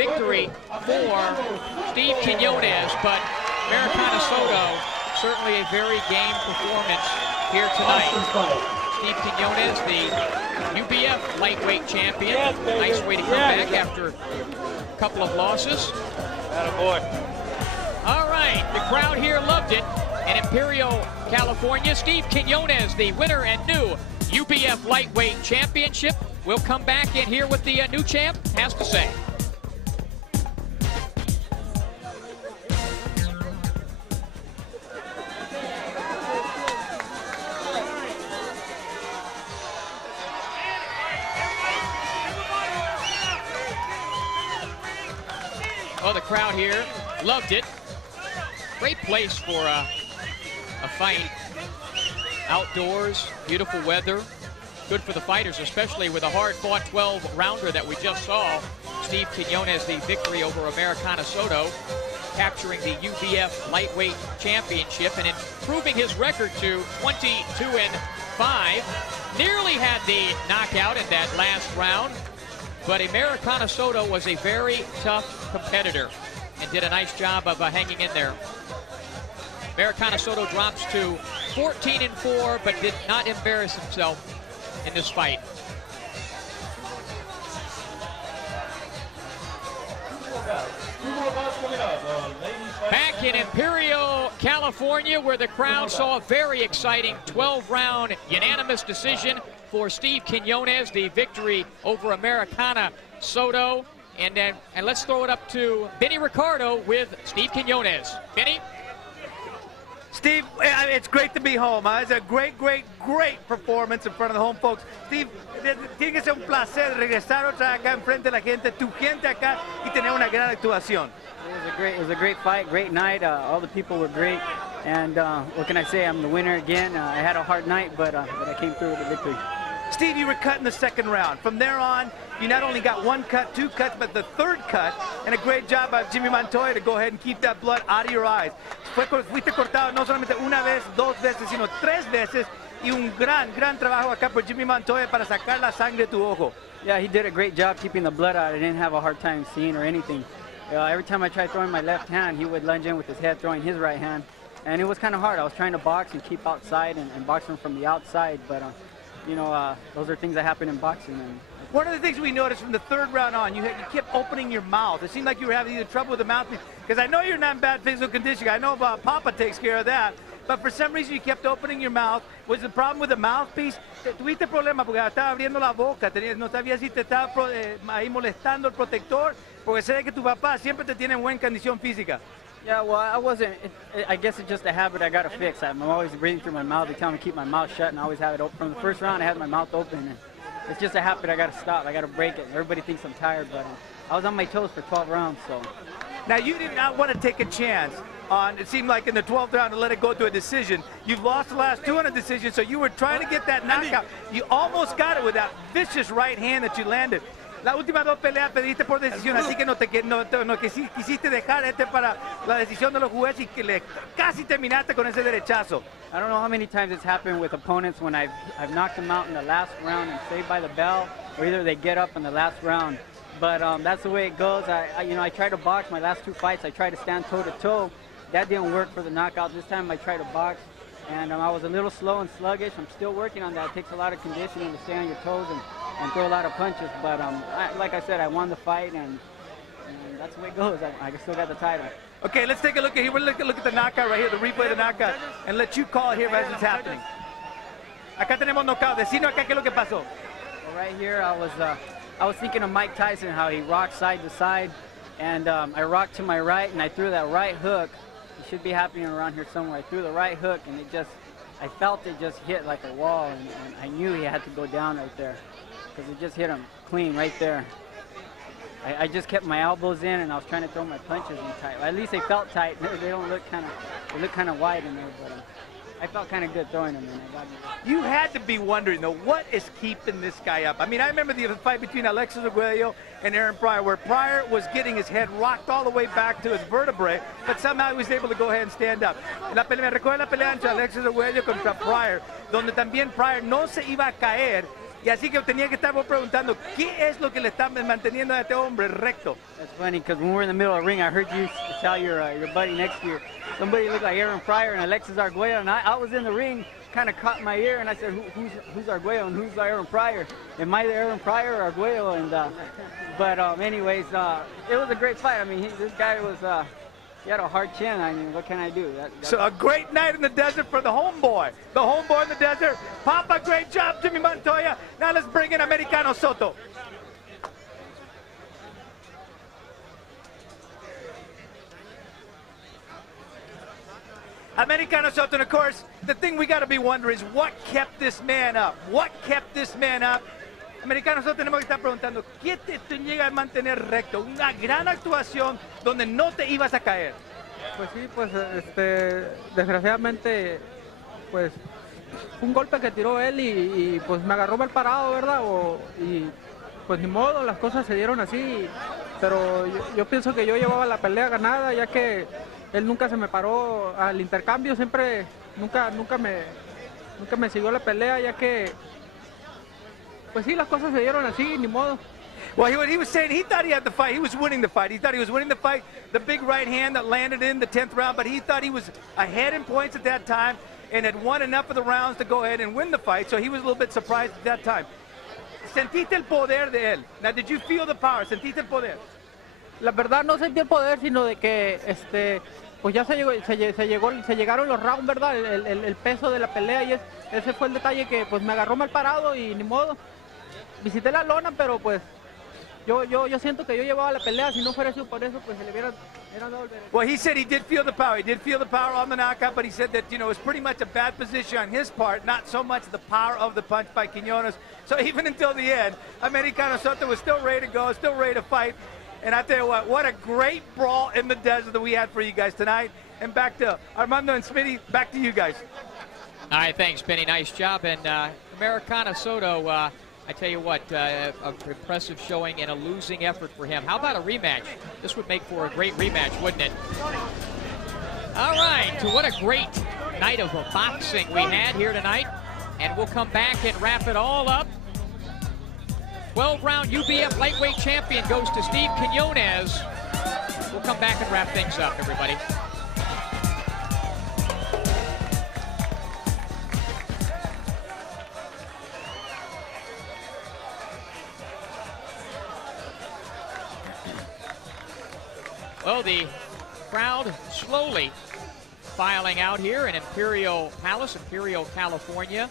victory for Steve Quinonez, but Americana Soto, certainly a very game performance here tonight. Steve Quinonez, the UBF lightweight champion. Nice way to come back after a couple of losses. Attaboy. All right, the crowd here loved it. In Imperial, California, Steve Quinonez, the winner and new UBF lightweight championship. We'll come back and hear what the new champ has to say. Oh, the crowd here loved it. Great place for a fight. Outdoors, beautiful weather. Good for the fighters, especially with a hard-fought 12-rounder that we just saw. Steve Quinonez, the victory over Americana Soto, capturing the UBF lightweight championship and improving his record to 22-5. Nearly had the knockout in that last round, but Americana Soto was a very tough competitor and did a nice job of hanging in there. Americana Soto drops to 14-4, but did not embarrass himself in this fight. Back in Imperial, California, where the crowd saw a very exciting 12-round unanimous decision for Steve Quinonez, the victory over Americana Soto. And let's throw it up to Benny Ricardo with Steve Quinonez. Benny? Steve, it's great to be home. It's a great performance in front of the home folks. Steve, tiene que ser un placer regresar otra vez acá enfrente de la gente, tu gente acá, y tener una gran actuación. It was a great fight, great night. All the people were great, and what can I say? I'm the winner again. I had a hard night, but I came through with the victory. Steve, you were cut in the second round. From there on, you not only got one cut, two cuts, but the third cut, and a great job by Jimmy Montoya to go ahead and keep that blood out of your eyes. Fuiste cortado no solamente una vez, dos veces, sino tres veces, y un gran trabajo acá por Jimmy Montoya para sacar la sangre de tu ojo. Yeah, he did a great job keeping the blood out. I didn't have a hard time seeing or anything. Every time I tried throwing my left hand, he would lunge in with his head, throwing his right hand. And it was kind of hard. I was trying to box and keep outside and box him from the outside, but you know, those are things that happen in boxing. And one of the things we noticed from the third round on, you kept opening your mouth. It seemed like you were having either trouble with the mouthpiece, because I know you're not in bad physical condition. I know Papa takes care of that. But for some reason you kept opening your mouth. Was the problem with the mouthpiece? ¿Tuviste problema porque estaba abriendo la boca? No sabías si te estaba ahí molestando el protector, porque sé que tu papá siempre te tiene en buena condición física. Yeah, well, I wasn't. I guess it's just a habit I got to fix. I'm always breathing through my mouth. They tell me to keep my mouth shut, and I always have it open. From the first round, I had my mouth open, and it's just a habit I got to stop. I got to break it. Everybody thinks I'm tired, but I was on my toes for 12 rounds, so. Now, you did not want to take a chance on, it seemed like in the 12th round, to let it go to a decision. You've lost the last two on a decision, so you were trying to get that knockout. You almost got it with that vicious right hand that you landed. La última dos peleas pediste por decisión, así que no quisiste dejar para la decisión de los jueces y que casi terminaste con ese derechazo. I don't know how many times it's happened with opponents when I've knocked them out in the last round and saved by the bell, or either they get up in the last round. But that's the way it goes. I try to box. My last two fights, I tried to stand toe-to-toe. That didn't work for the knockout. This time I tried to box, and I was a little slow and sluggish. I'm still working on that. It takes a lot of conditioning to stay on your toes and throw a lot of punches. But like I said, I won the fight, and that's the way it goes. I still got the title. Okay, let's take a look at here. We'll look at the knockout right here, the replay of the knockout, and let you call it here as it's happening. Acá tenemos knockout. Decinos acá qué es lo que pasó. Well, right here, I was thinking of Mike Tyson, how he rocks side to side, and I rocked to my right, and I threw that right hook. It should be happening around here somewhere. I threw the right hook, and I felt it just hit like a wall, and I knew he had to go down right there, because it just hit him clean right there. I just kept my elbows in, and I was trying to throw my punches in tight. At least they felt tight. They don't look they look kind of wide in there, but I felt kind of good throwing them in. You had to be wondering, though, what is keeping this guy up? I mean, I remember the fight between Alexis Arguello and Aaron Pryor, where Pryor was getting his head rocked all the way back to his vertebrae, but somehow he was able to go ahead and stand up. Me recuerdo la pelea entre Alexis Arguello contra Pryor, donde también Pryor no se iba a caer, Y así que tenía que estar preguntando, ¿qué es lo que le está manteniendo a este hombre recto? That's funny because when we were in the middle of the ring, I heard you tell your buddy next to you, somebody looked like Aaron Pryor and Alexis Arguello, and I was in the ring, kind of caught my ear, and I said, who's Arguello and who's Aaron Pryor? Am I the Aaron Pryor or Arguello? And but anyways, it was a great fight. I mean, this guy was. He had a hard chin. I mean, what can I do? So a great night in the desert for the homeboy. The homeboy in the desert. Papa, great job, Jimmy Montoya. Now let's bring in Americano Soto. Americano Soto, and of course, the thing we got to be wondering is what kept this man up? What kept this man up? Americano Soto, tenemos que estar preguntando, ¿qué te llega a mantener recto? Una gran actuación donde no te ibas a caer. Pues sí, pues desgraciadamente, pues un golpe que tiró él y pues me agarró mal parado, ¿verdad? Y pues ni modo, las cosas se dieron así, pero yo pienso que yo llevaba la pelea ganada, ya que él nunca se me paró al intercambio, siempre, nunca me siguió la pelea, ya que pues sí, las cosas se dieron así, ni modo. Well, he was saying he thought he had the fight. He was winning the fight. He thought he was winning the fight. The big right hand that landed in the 10th round, but he thought he was ahead in points at that time and had won enough of the rounds to go ahead and win the fight, so he was a little bit surprised at that time. ¿Sentiste el poder de él? Now, did you feel the power? ¿Sentiste el poder? La verdad no sentí el poder, sino de que pues ya se llegaron los rounds, ¿verdad? El peso de la pelea, y ese fue el detalle, que pues me agarró mal parado y ni modo. Visité la lona, pero pues yo siento que yo llevaba la pelea. Si no fuera sido por eso, pues se le hubieran dado el derecho. Well, he said he did feel the power. He did feel the power on the knockout, but he said that, it was pretty much a bad position on his part, not so much the power of the punch by Quinonez. So even until the end, Americano Soto was still ready to go, still ready to fight. And I tell you what a great brawl in the desert that we had for you guys tonight. And back to Armando and Smitty, back to you guys. All right, thanks, Benny. Nice job. And Americano Soto, I tell you what, an impressive showing and a losing effort for him. How about a rematch? This would make for a great rematch, wouldn't it? All right, what a great night of boxing we had here tonight. And we'll come back and wrap it all up. 12-round UBF lightweight champion goes to Steve Quinonez. We'll come back and wrap things up, everybody. Well, the crowd slowly filing out here in Imperial Palace, Imperial, California.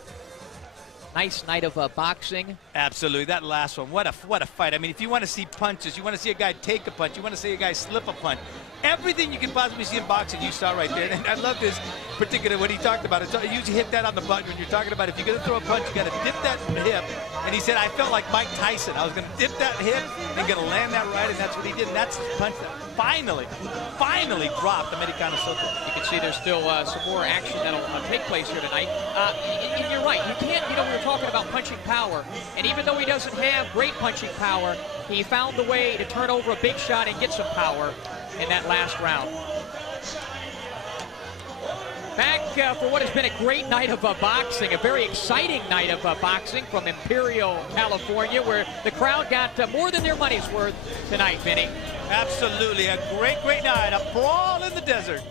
Nice night of boxing. Absolutely, that last one, what a fight. I mean, if you want to see punches, you want to see a guy take a punch, you want to see a guy slip a punch, everything you can possibly see in boxing, you saw right there. And I love this particular, what he talked about. You usually hit that on the button when you're talking about if you're going to throw a punch, you got to dip that hip. And he said, I felt like Mike Tyson. I was going to dip that hip and going to land that right, and that's what he did. And that's the punch that finally dropped Americano Soto. You can see there's still some more action that'll take place here tonight. And you're right, you can't, we were talking about punching power, and even though he doesn't have great punching power, he found the way to turn over a big shot and get some power in that last round. Back for what has been a great night of boxing, a very exciting night of boxing from Imperial, California, where the crowd got more than their money's worth tonight, Vinny. Absolutely, a great night, a brawl in the desert.